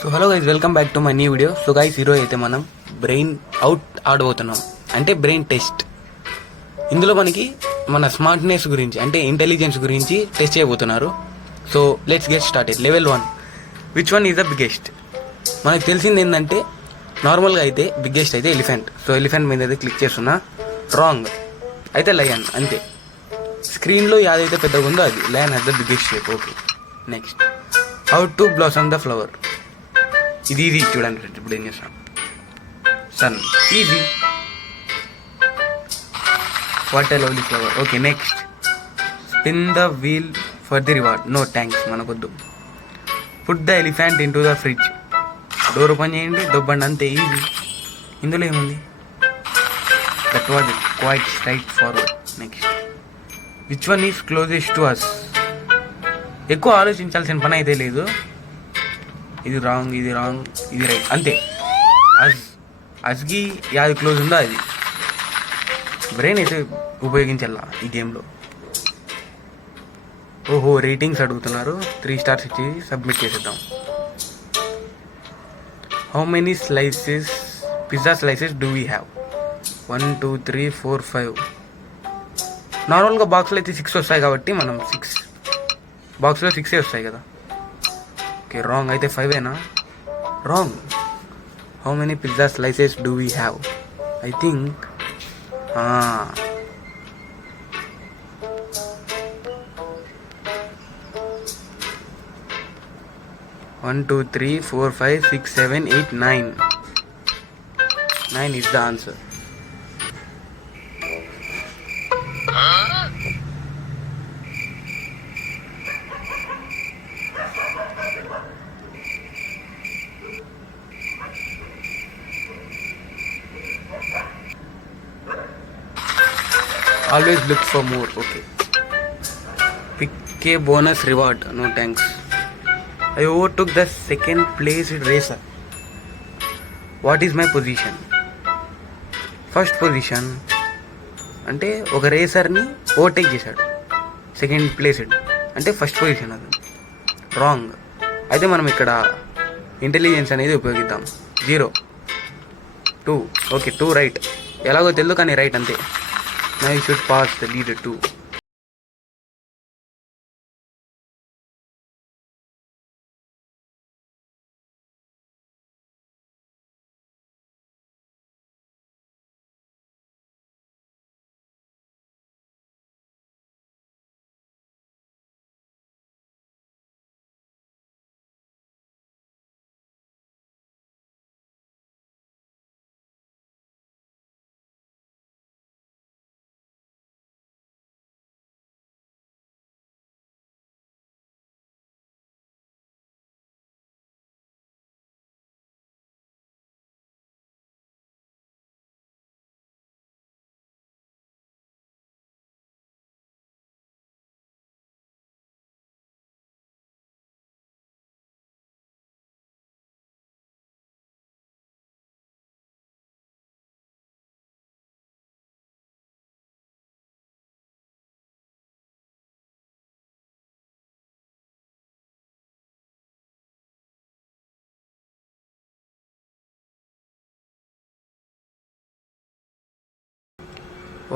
So hello guys, welcome back to my new video. So guys, ఈరోజు అయితే మనం brain out ఆడబోతున్నాం, అంటే బ్రెయిన్ టెస్ట్. ఇందులో మనకి మన స్మార్ట్నెస్ గురించి, అంటే ఇంటెలిజెన్స్ గురించి టెస్ట్ చేయబోతున్నారు. So let's get started. Level 1, which one is the biggest? మనకు తెలిసింది ఏంటంటే, నార్మల్గా అయితే బిగ్గెస్ట్ అయితే ఎలిఫెంట్. సో ఎలిఫెంట్ మీద అయితే క్లిక్ చేస్తున్నా, రాంగ్. అయితే లయన్, అంతే. స్క్రీన్లో ఏదైతే పెద్దగా ఉందో అది lion has the biggest shape. Okay, next, how to blossom the flower. ఇది ఈజీ, చూడండి. ఇప్పుడు ఏం చేస్తాం, sun, easy. What a lovely flower. Okay, next, spin the wheel for the reward. No thanks, మనకొద్దు. Put the elephant into the fridge. Door open చేయండి, దొబ్బండి, అంతే, easy. ఇందులో ఏముంది? That was quite straightforward. Next, which one is closest to us. ఎక్కువ ఆలోచించాల్సిన పని అయితే లేదు. ఇది రాంగ్, ఇది రాంగ్, ఇది రైట్, అంతే. అస్కి యాది క్లోజ్ ఉందో అది. బ్రెయిన్ అయితే ఉపయోగించాల ఈ గేమ్లో. ఓహో, రేటింగ్స్ అడుగుతున్నారు. 3 స్టార్స్ ఇచ్చి సబ్మిట్ చేసేద్దాం. How many slices, pizza slices do we have? 1 2 3 4 5. నార్మల్గా బాక్స్లో అయితే 6 వస్తాయి కాబట్టి మనం 6 బాక్స్లో 6 వస్తాయి కదా. Okay, wrong. అయితే 5ఏనా? Wrong. How many pizza slices do we have? I think 1 2 3 4 5 6 7 8 9. 9 is the answer. Always look for more. Okay. Pick a bonus reward. No thanks. I overtook the second place racer. What is my position? First position అంటే ఒక రేసర్ని ఓవర్టేక్ చేశాడు. Second place అంటే first position. అది రాంగ్. అయితే మనం ఇక్కడ ఇంటెలిజెన్స్ అనేది ఉపయోగిద్దాం. 0 2. ఓకే, 2 రైట్. ఎలాగో తెలియదు కానీ రైట్, అంతే. Now you should pass the leader too.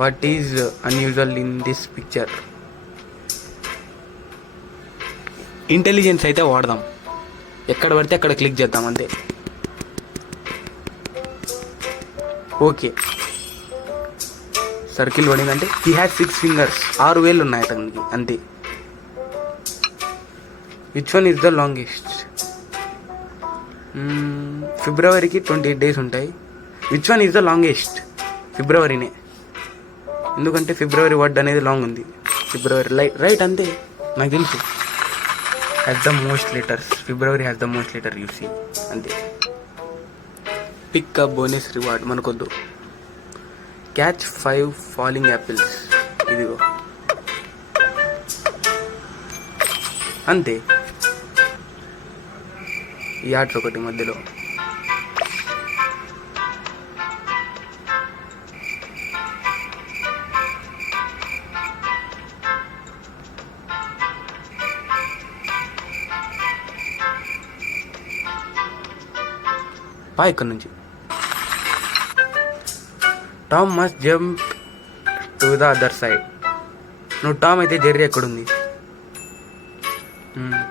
What is unusual in this picture? Intelligence అయితే వాడదాం. ఎక్కడ పడితే అక్కడ క్లిక్ చేద్దాం, అంతే. ఓకే, సర్కిల్ పడిందంటే హీ హ్యాస్ 6 ఫింగర్స్. 6 వేళ్ళు ఉన్నాయి అతనికి, అంతే. Which one is the longest? ఫిబ్రవరికి 28 డేస్ ఉంటాయి. Which one is the longest? ఫిబ్రవరినే, ఎందుకంటే ఫిబ్రవరి వర్డ్ అనేది లాంగ్ ఉంది. ఫిబ్రవరి రైట్, అంతే. నాకు తెలుసు. Has the most letters. February has the most letter, you see, అంతే. పిక్ అ బోనస్ రివార్డ్, మనకొద్దు. Catch 5 falling apples. ఇదిగో, అంతే. ఈ ఆర్ట్స్ ఒకటి మధ్యలో. పా ఇక్కడ నుంచి. Tom must jump to the other side. నువ్వు టామ్ అయితే జెర్రీ ఎక్కడుంది?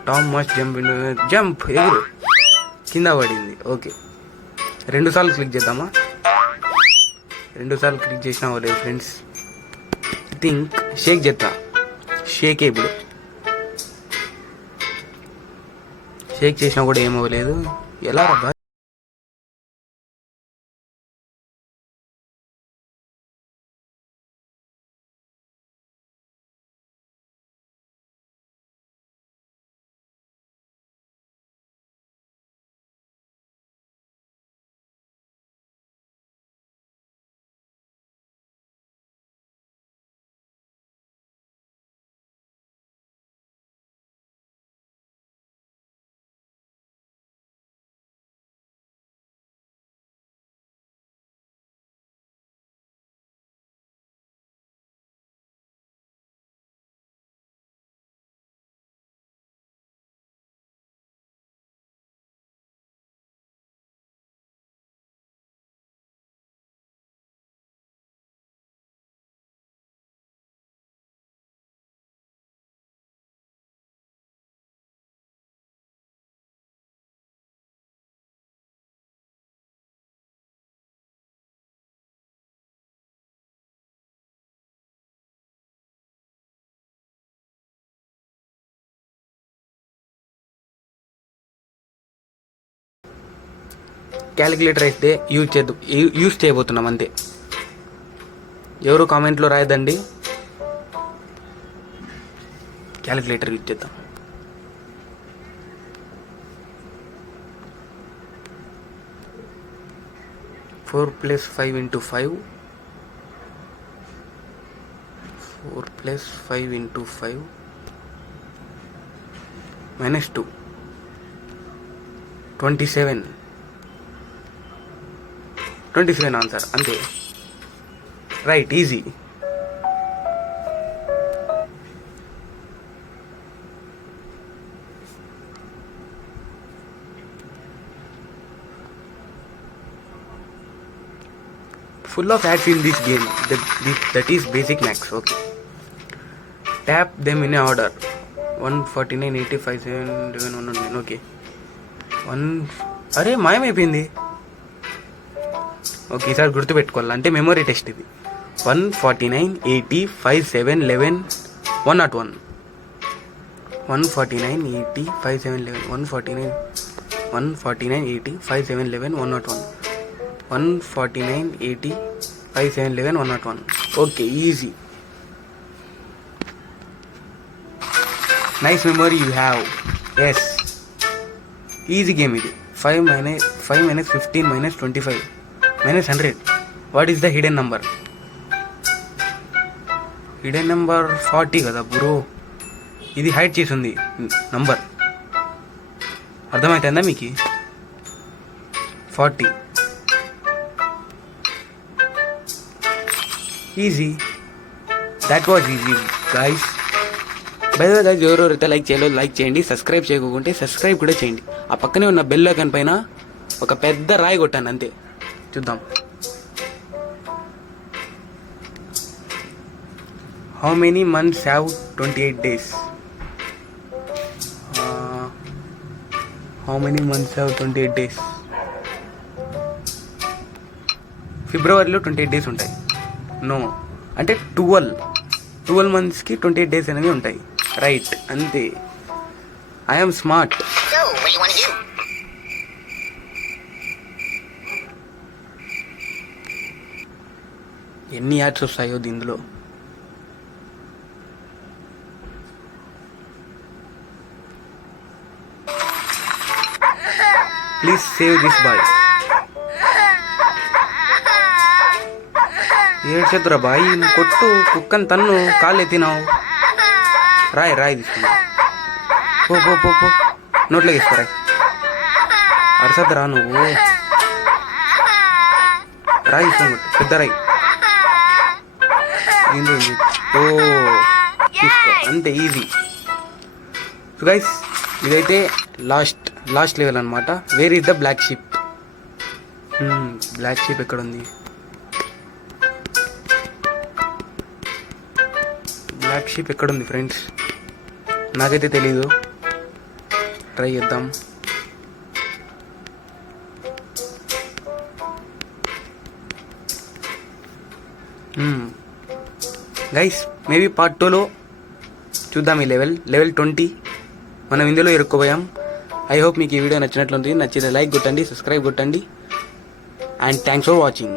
టామ్ మస్ట్ జంప్ జంప్ ఎగురు. కింద పడింది. ఓకే, 2 సార్లు క్లిక్ చేద్దామా? 2 సార్లు క్లిక్ చేసినా లేదు ఫ్రెండ్స్. థింక్ షేక్ చేస్తా. షేక్ ఇప్పుడు షేక్ చేసినా కూడా ఏమవ్వలేదు. ఎలా రా? క్యాలిక్యులేటర్ అయితే యూజ్ చేయబోతున్నాం అంతే. ఎవరు కామెంట్లో రాయదండి. క్యాలిక్యులేటర్ యూజ్ చేద్దాం. (4 + 5 × 5) 4 + 5 × 5 -2 27 ఆన్సర్ అంతే. Right, easy. Full of ads in this game. That is basic max. Okay. Tap them in order. 149, 85, 7, 11, 109. Okay. అరే మాయమైపోయింది. ఓకే, ఈసారి గుర్తుపెట్టుకోవాలి. అంటే మెమొరీ టెస్ట్ ఇది. 149, 80, 5, 7, 11, 101. 149, 80, 5, 7, 11, 149, 80, 5, 7, 11, 101. 149, 80, 5, 7, 11, 101. Okay, easy. Nice memory you have. Yes, easy game ఇది. 5 - 15 - 25 -100. What is the hidden number? Hidden number 40 కదా బ్రో. ఇది హైడ్ చేసి ఉంది నంబర్. అర్థమవుతుందా మీకు? 40. Easy. That was easy guys. By the way guys, ఎవరెవరైతే లైక్ చేయలేదు లైక్ చేయండి. సబ్స్క్రైబ్ చేయకుంటే సబ్స్క్రైబ్ కూడా చేయండి. ఆ పక్కనే ఉన్న బెల్ ఐకాన్ పైన ఒక పెద్ద రాయి కొట్టాను అంతే. చూద్దాం. How many months have 28 days? How many months have 28 days? ఫిబ్రవరిలో 28 days ఉంటాయి. నో, అంటే 12 మంత్స్కి 28 days అనేవి ఉంటాయి. రైట్, అంతే. I'm smart. ఎన్ని యాడ్స్ వస్తాయో దీనిలో. Please save this boy. ఏడ్చద్దురా బాయ్, కొట్టు, కుక్కని తన్ను, కాళ్ళు ఎత్తినావు. రాయి తీసుకున్నా. పో నోట్లోకి ఇస్తారా? అరసద్దురా నువ్వు. రాయి తీసుకో, పెద్ద రాయి. తీసుకో, అంతే, ఈజీ. సో గైస్, ఇదైతే లాస్ట్ లెవెల్ అనమాట. Where is the black ship? Black sheep ఎక్కడ ఉంది? బ్లాక్ షీప్ ఎక్కడుంది ఫ్రెండ్స్? నాకైతే తెలీదు. ట్రై చేద్దాం. గైస్ మేబీ పార్ట్ 2లో చూద్దాం. ఈ లెవెల్ 20 మనం ఇందులో ఇరుక్కుపోయాం. ఐ హోప్ మీకు ఈ వీడియో నచ్చినట్లుంది. నచ్చితే లైక్ కొట్టండి, సబ్స్క్రైబ్ కొట్టండి, అండ్ థ్యాంక్స్ ఫర్ వాచింగ్.